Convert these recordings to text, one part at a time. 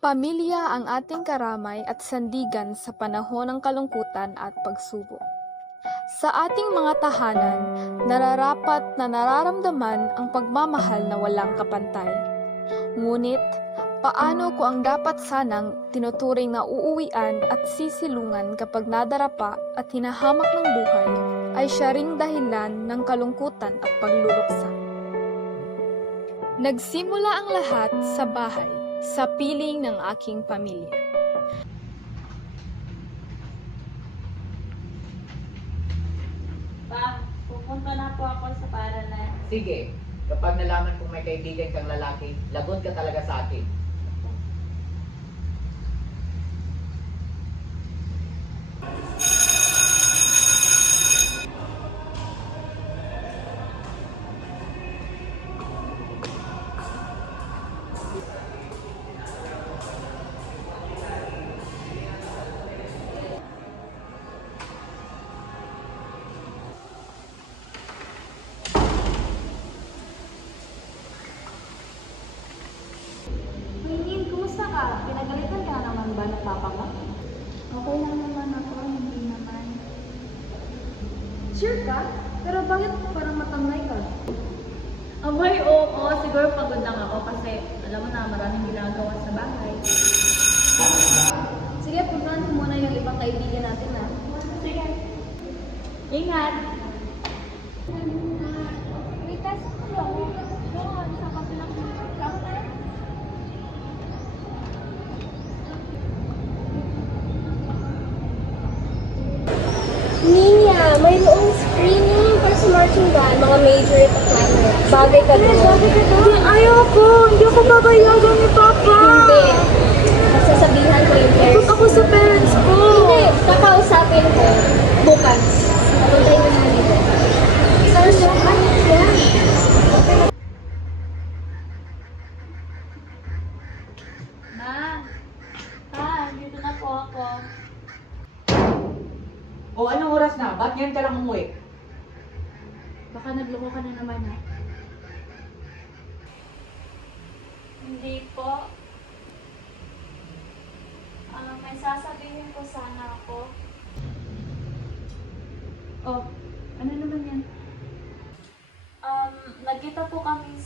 Pamilya ang ating karamay at sandigan sa panahon ng kalungkutan at pagsubok. Sa ating mga tahanan, nararapat na nararamdaman ang pagmamahal na walang kapantay. Ngunit, paano ko ang dapat sanang tinuturing na uuwian at sisilungan kapag nadarapa at hinahamak ng buhay ay siya ring dahilan ng kalungkutan at pagluluksa. Nagsimula ang lahat sa bahay, sa piling ng aking pamilya. Pa, pupunta na po ako sa paaralan. Sige, kapag nalaman kong may kaibigan kang lalaki, lagot ka talaga sa akin. Queenie, kumusta ka? Pinagalitan ka na naman ba ng papa mo? Okay lang naman ako, hindi naman. Sure ka? Pero bakit parang matamlay ka? Abay, oo. Siguro pagod lang ako kasi alam mo na maraming ginagawa sa bahay. Sige, puntahan ko muna yung ibang kaibigan natin na. Sige. Ingat! May test ko lang. Doon, sa kapilang exam tayo. Ninya, mayroong screening para sa marching band, mga major at minor. Bagay ka doon. Ayoko! Hindi ako babayagan ni Papa! Hindi. Sasabihan ko yung parents. Ako sa parents ko! Hindi, kakausapin ko. Bukas. Puntay mo na dito. Sir, ano yan? Ma! Pa, dito na po ako. O anong oras na? Ba't ngayon ka lang umuwi? Baka nagloko ka na naman ha? Hindi po. May sasabihin ko sana ako. Oh, ano naman yan? Nagkita po kami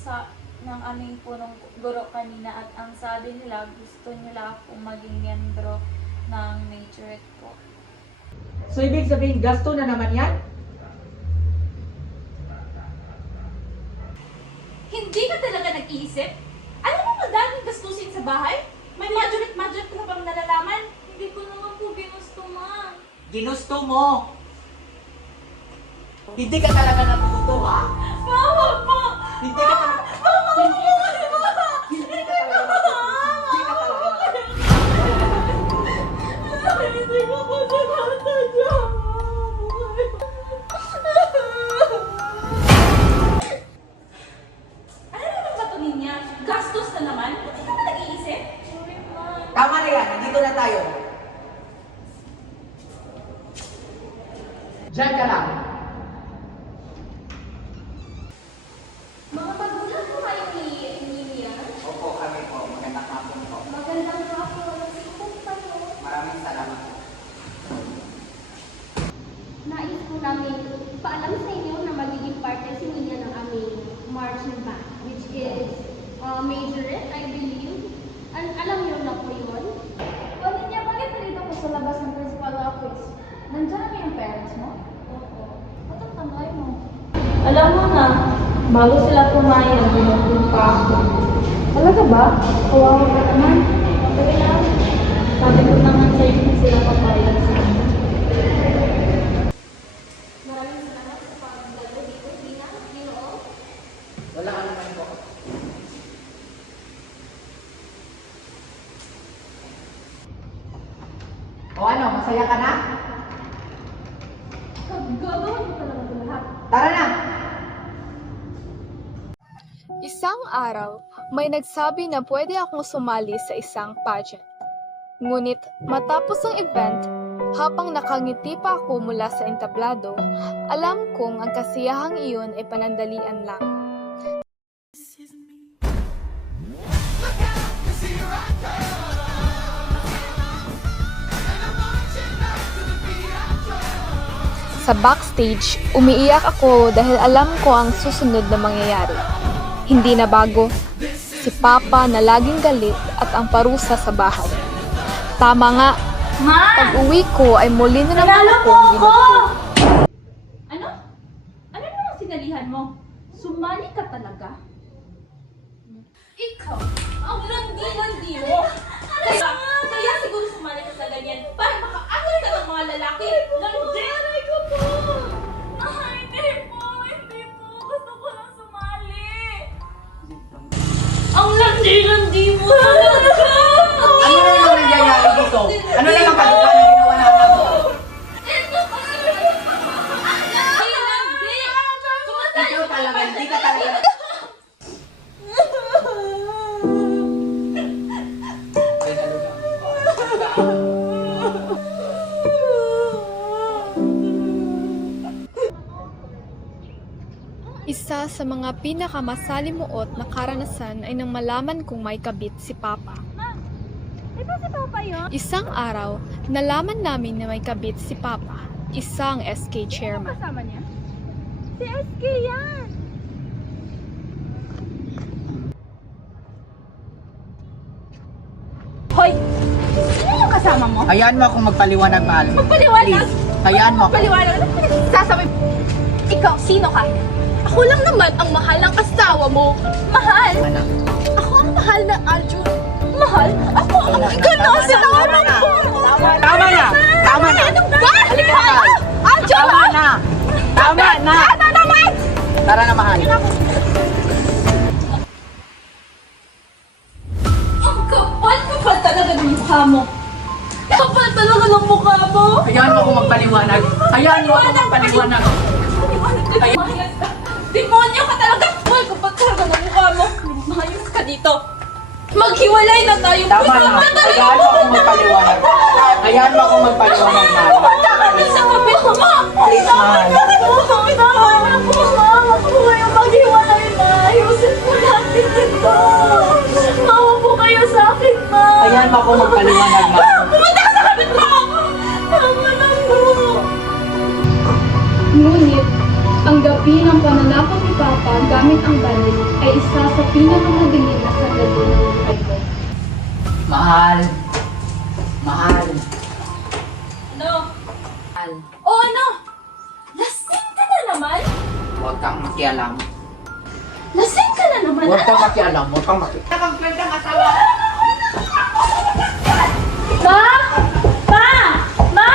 ng aming punong guro kanina at ang sabi nila gusto nila akong maging miyembro ng majorette po. So ibig sabihin, gasto na naman yan? Hindi ka talaga nag-iisip? Alam mo ba daming gastusin sa bahay? May majorette ka na bang nalalaman? Hindi ko naman po ginusto, ma. Ginusto mo! Hindi ka talaga natuto, ha? Mama po! Hindi ka talaga... Hindi ka talaga natuto. Hindi ka talaga natuto. Hindi ko po sinasadya. Ano naman ba ito niya? Gastos na naman? Hindi ka ba nag-iisip? Sorry, ma. Tama na yan, nandito na tayo. Diyan ka lang. Mga magulang po kayo ni Ninya. Opo, kami po. Magandang hapon po. Magandang hapon. Sikong pa no. Maraming salamat po. Nais po namin paalam sa inyo na magiging partner si Ninya ng aming marching band, which is majorette, I believe. Alam niyo na po yun? O, Ninya, bakit nandito ko sa labas ng principal office? Nandiyan na yung parents mo? Oo. Ba't ang tamlay mo? Alam mo na, bago sila pumayag, binutun pa ako. Talaga ba? Kawawa ka naman. Okay lang. Sabi ko naman sa'yo na sila papayag sa akin. Maraming salamat sa pagdalo dito, Dina. Ginoo. Wala ka naman po. O ano, masaya ka na? Gagawin mo talaga ito lahat. Tara na! Isang araw, may nagsabi na pwede akong sumali sa isang pageant. Ngunit matapos ang event, habang nakangiti pa ako mula sa entablado, alam kong ang kasiyahang iyon ay panandalian lang. Look out, 'cause here I come. Sa backstage, umiiyak ako dahil alam ko ang susunod na mangyayari. Hindi na bago, si Papa na laging galit at ang parusa sa bahay. Tama nga, Ma! pag-uwi ko ay muli na naman Nalala mo akong ako! binukod. Ano? Ano naman sinalihan mo? Sumali ka talaga? Ikaw, ang landi-landi mo. Kaya siguro sumali ka sa ganyan para makaaway ka ng mga lalaki. Landi! Aray ko po! Hindi po! Hindi po! Gusto ko lang sumali! Ang landi-landi mo talaga! Ano na yung nangyayari dito? Ano na yung kalokohan na ginawa ng anak ko? Ikaw talaga, hindi ka talaga. Isa sa mga pinakamasalimuot na karanasan ay nang malaman kong may kabit si Papa. Ito si Papa yun? Isang araw, nalaman namin na may kabit si Papa, isang SK chairman. Kasama niya? Si SK yan! Hoy! Sino yung kasama mo? Hayaan mo akong magpaliwanag, mahal. Magpaliwanag! Please, hayaan mo ako. Magpaliwanag! Ano sasabi? Ikaw, sino ka? Ako lang naman ang mahal ng asawa mo. Mahal? Anak. Ako ang mahal ng Aljo. Mahal? Ako ang ikaw na ang sinawa ko. Tama na! Tama na! Ano ba? Halika na, mahal. Aljo! Tama na! Tama na! Ano naman? Tara na, mahal. Ang kapal talaga ng mukha mo. Kapal talaga ng mukha mo. Hayaan mo akong magpaliwanag. Hayaan mo akong magpaliwanag. Lumayas ka. Demonyo ka talaga. Hoy, kapal talaga ng mukha mo. Lumayas ka dito. Maghiwalay na tayo. Tama na. Hayaan mo akong magpaliwanag. Hayaan mo akong magpaliwanag, mahal. Pumunta ka din sa kapit mo, ma! Please, mahal. Tama na po, ma! Huwag po kayo maghiwalay na! Ayusin po natin ito! Mawa po kayo sa akin, ma! Hayaan mo akong magpaliwanag, mahal. Pumunta ka sa kapit mo! Tama na po! Ngunit, ang gabi ng pananakot ni Papa gamit ang banig ay isa sa pinakamadilim na sandali ng buhay ko. Mahal. Mahal. Ano? Mahal. O ano? Lasing ka na naman? Huwag kang makialam. Lasing ka na naman? Huwag kang makialam. Huwag kang makialam. Ang kwentang asawa. Ma! Ma! Ma!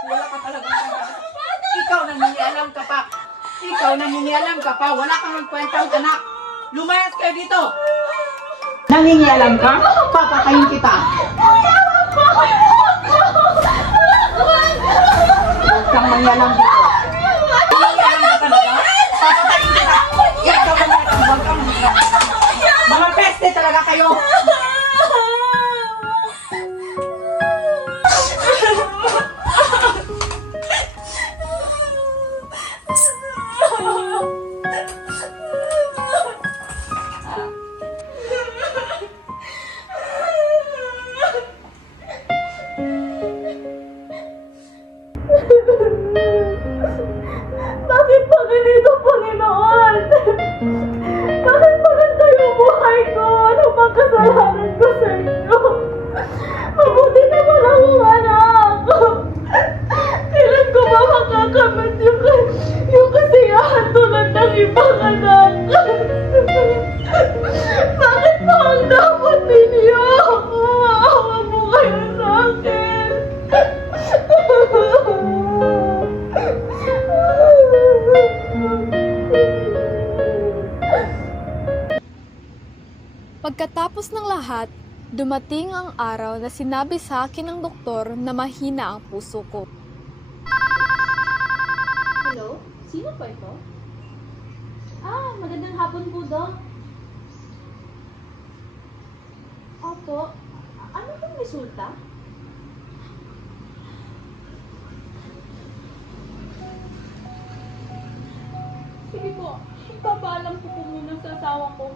Wala ka talaga. Ikaw nangingialam ka pa. Ikaw nangingialam ka pa. Wala kang magkwentang anak. Lumayas kayo dito. Nangingialam ka? Papatayin kita. Huwag kang mangialam dito. Nangingialam ka talaga? Papatayin kita. Ikaw nangingialam. Huwag kang mangialam. Mga peste talaga kayo. Bakit pa ganito, Panginoon? Bakit pa ganito yung buhay ko? Ano bang kasalanan ko sa inyo? Mabuti naman akong anak. Kailan ko ba makakamit yung kasiyahan tulad ng ibang anak? Bakit pa ang dapat ninyo? Maawa mo kayo sa akin. Pagkatapos ng lahat, dumating ang araw na sinabi sa akin ng doktor na mahina ang puso ko. Hello? Sino po ito? Magandang hapon po, Dok. Opo. Ano pong resulta? Sige po, ipapaalam ko po muna sa asawa ko.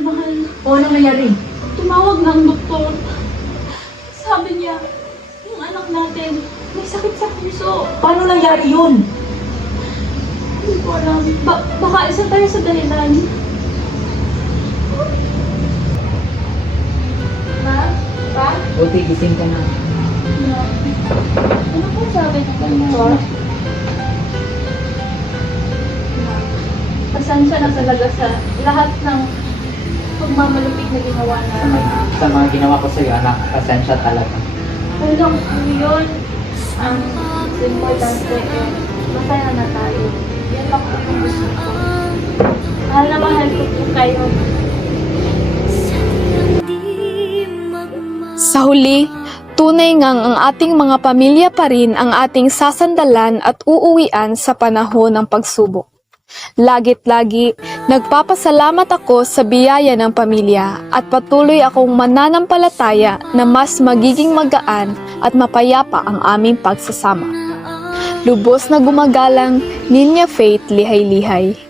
mahal. O anong nangyari? Tumawag ng doktor. Sabi niya, yung anak natin, may sakit sa puso. Paano nangyari yun? Hindi ko alam. Baka isa tayo sa dahilan. Ma? Pa? Buti gising ka na. Ano po sabi ng doktor? Pasensya na talaga sa lahat ng pagmamalupit na ginawa namin. Sa mga ginawa ko sa'yo, anak, pasensya talaga. Walang ano yun. Ang importante masaya na tayo. Yan lang po yung gusto ko. Mahal na mahal ko po kayo. Sa huli, tunay ngang ang ating mga pamilya pa rin ang ating sasandalan at uuwian sa panahon ng pagsubok. Lagit-lagi, nagpapasalamat ako sa biyaya ng pamilya at patuloy akong mananampalataya na mas magiging magaan at mapayapa ang aming pagsasama. Lubos na gumagalang, Ninya Faith Lihay-Lihay.